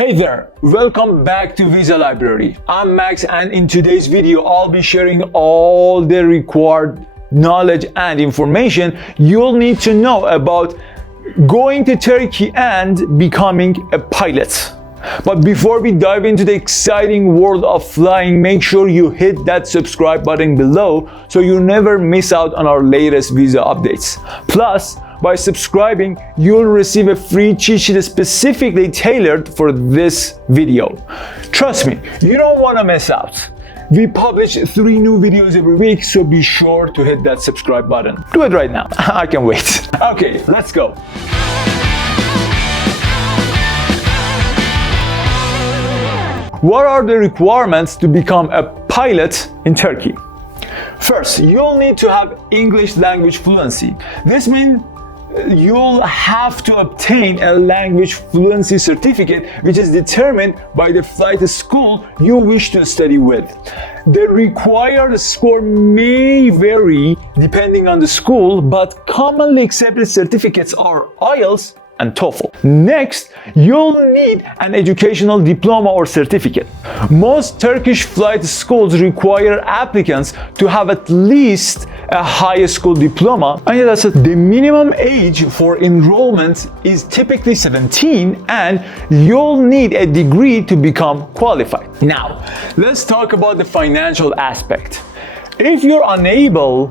Hey there, welcome back to Visa Library. I'm Max, and in today's video I'll be sharing all the required knowledge and information you'll need to know about going to Turkey and becoming a pilot. But before we dive into the exciting world of flying, make sure you hit that subscribe button below so you never miss out on our latest visa updates. Plus, by subscribing, you'll receive a free cheat sheet specifically tailored for this video. Trust me, you don't want to miss out. We publish 3 new videos every week, so be sure to hit that subscribe button. Do it right now. I can wait. Okay, let's go. What are the requirements to become a pilot in Turkey? First, you'll need to have English language fluency. This means you'll have to obtain a language fluency certificate, which is determined by the flight school you wish to study with. The required score may vary depending on the school, but commonly accepted certificates are IELTS and TOEFL. Next, you'll need an educational diploma or certificate. Most Turkish flight schools require applicants to have at least a high school diploma, and that's it. The minimum age for enrollment is typically 17, and you'll need a degree to become qualified. Now, let's talk about the financial aspect. If you're unable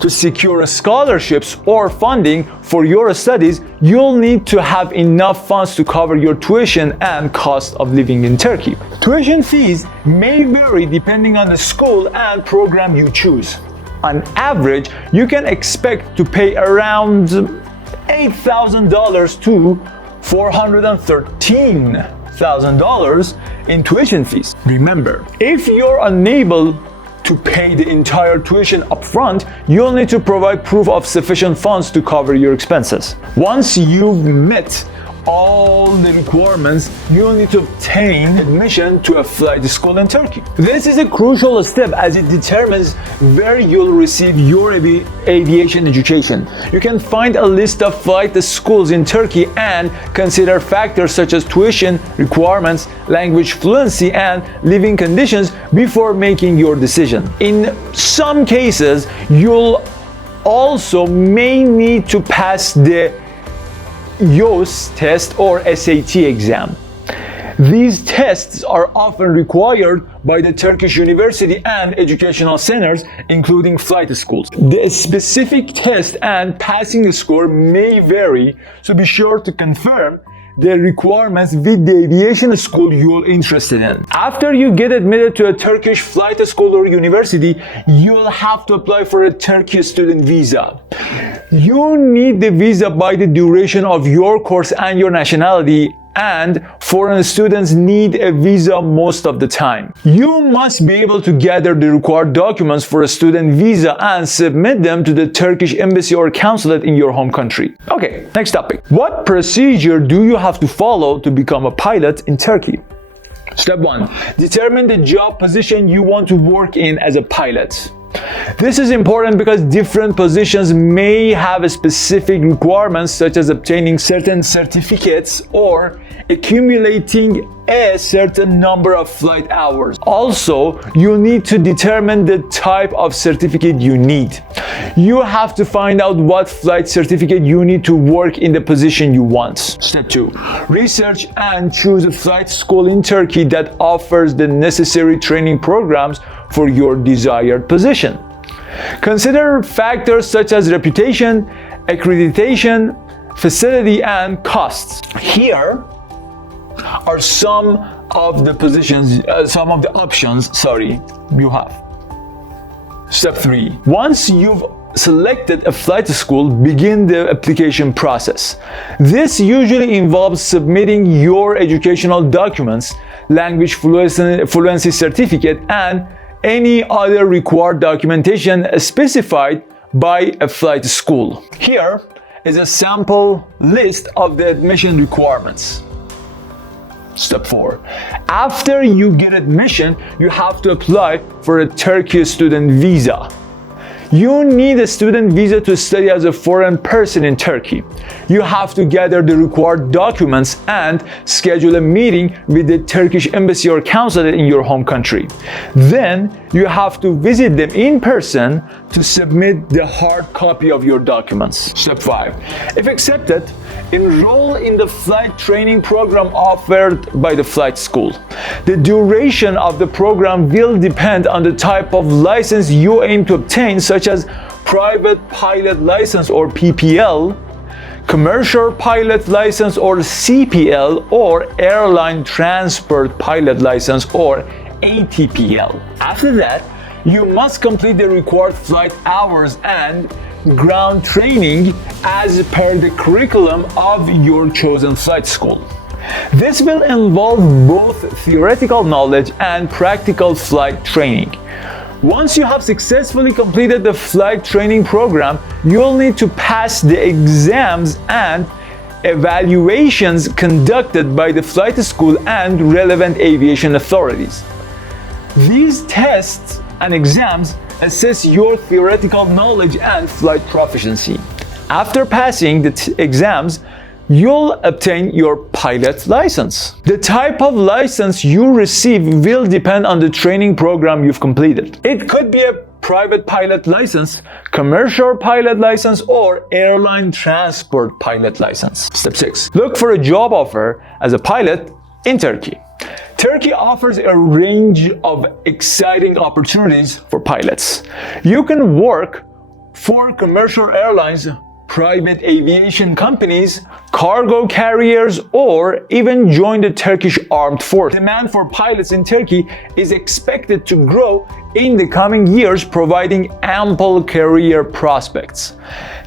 to secure scholarships or funding for your studies, you'll need to have enough funds to cover your tuition and cost of living in Turkey. Tuition fees may vary depending on the school and program you choose. On average, you can expect to pay around $8,000 to $413,000 in tuition fees. Remember, if you're unable to pay the entire tuition upfront, you'll need to provide proof of sufficient funds to cover your expenses. Once you've met all the requirements, you'll need to obtain admission to a flight school in Turkey. This is a crucial step as it determines where you'll receive your aviation education. You can find a list of flight schools in Turkey and consider factors such as tuition requirements, language fluency, and living conditions before making your decision. In some cases, you'll also may need to pass the IELTS test or SAT exam. These tests are often required by the Turkish university and educational centers, including flight schools. The specific test and passing score may vary, so be sure to confirm the requirements with the aviation school you're interested in. After you get admitted to a Turkish flight school or university, you'll have to apply for a Turkish student visa. You need the visa by the duration of your course and your nationality, and foreign students need a visa most of the time. You must be able to gather the required documents for a student visa and submit them to the Turkish embassy or consulate in your home country. Okay, next topic. What procedure do you have to follow to become a pilot in Turkey? Step 1. Determine the job position you want to work in as a pilot. This is important because different positions may have specific requirements, such as obtaining certain certificates or accumulating a certain number of flight hours. Also, you need to determine the type of certificate you need. You have to find out what flight certificate you need to work in the position you want. Step 2. Research and choose a flight school in Turkey that offers the necessary training programs for your desired position. Consider factors such as reputation, accreditation, facility, and costs. Here are some of the options you have. Step 3. Once you've selected a flight school, begin the application process. This usually involves submitting your educational documents, language fluency certificate, and any other required documentation specified by a flight school. Here is a sample list of the admission requirements. Step 4. After you get admission, you have to apply for a Turkish student visa. You need a student visa to study as a foreign person in Turkey. You have to gather the required documents and schedule a meeting with the Turkish embassy or consulate in your home country. Then you have to visit them in person to submit the hard copy of your documents. Step 5. If accepted, enroll in the flight training program offered by the flight school. The duration of the program will depend on the type of license you aim to obtain, such as private pilot license or PPL, commercial pilot license or CPL, or airline transport pilot license or ATPL. After that, you must complete the required flight hours and ground training as per the curriculum of your chosen flight school. This will involve both theoretical knowledge and practical flight training. Once you have successfully completed the flight training program, you'll need to pass the exams and evaluations conducted by the flight school and relevant aviation authorities. These tests and exams assess your theoretical knowledge and flight proficiency. After passing the exams, you'll obtain your pilot license. The type of license you receive will depend on the training program you've completed. It could be a private pilot license, commercial pilot license, or airline transport pilot license. Step 6. Look for a job offer as a pilot in Turkey. Turkey offers a range of exciting opportunities for pilots. You can work for commercial airlines, private aviation companies, cargo carriers, or even join the Turkish armed force. Demand for pilots in Turkey is expected to grow in the coming years, providing ample career prospects.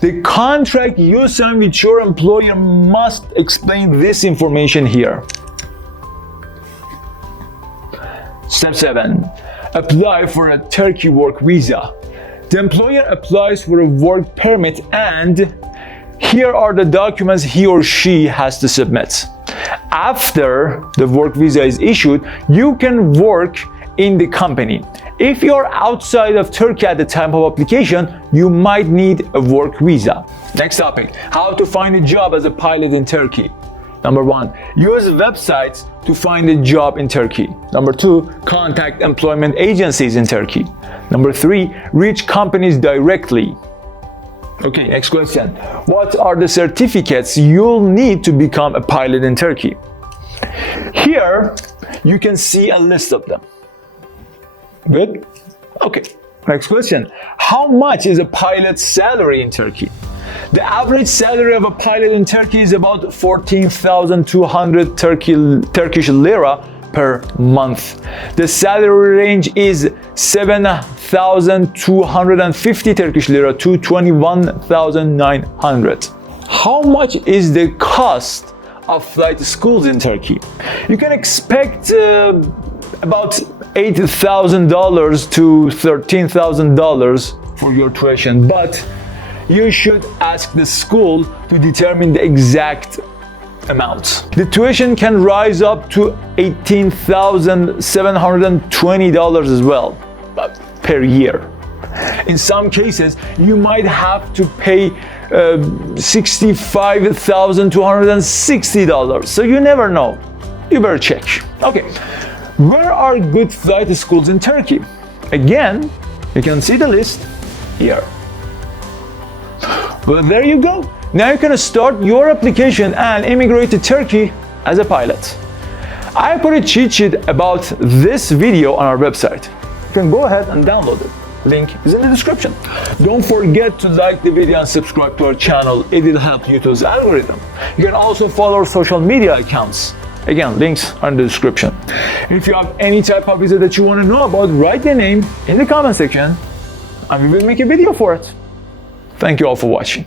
The contract you sign with your employer must explain this information here. Step 7. Apply for a Turkey work visa. The employer applies for a work permit, and here are the documents he or she has to submit. After the work visa is issued, you can work in the company. If you're outside of Turkey at the time of application, you might need a work visa. Next topic, how to find a job as a pilot in Turkey. Number 1, use websites to find a job in Turkey. Number 2, contact employment agencies in Turkey. Number 3, reach companies directly. Okay, next question. What are the certificates you'll need to become a pilot in Turkey? Here, you can see a list of them. Good? Okay, next question. How much is a pilot's salary in Turkey? The average salary of a pilot in Turkey is about 14,200 Turkish lira per month. The salary range is 7,250 Turkish lira to 21,900. How much is the cost of flight schools in Turkey? You can expect about $8,000 to $13,000 for your tuition, but you should ask the school to determine the exact amount. The tuition can rise up to $18,720 as well per year. In some cases, you might have to pay $65,260. So you never know. You better check. Okay, where are good flight schools in Turkey? Again, you can see the list here. Well, there you go. Now you can start your application and immigrate to Turkey as a pilot. I put a cheat sheet about this video on our website. You can go ahead and download it. Link is in the description. Don't forget to like the video and subscribe to our channel. It will help YouTube's algorithm. You can also follow our social media accounts. Again, links are in the description. If you have any type of visa that you want to know about, write the name in the comment section and we will make a video for it. Thank you all for watching.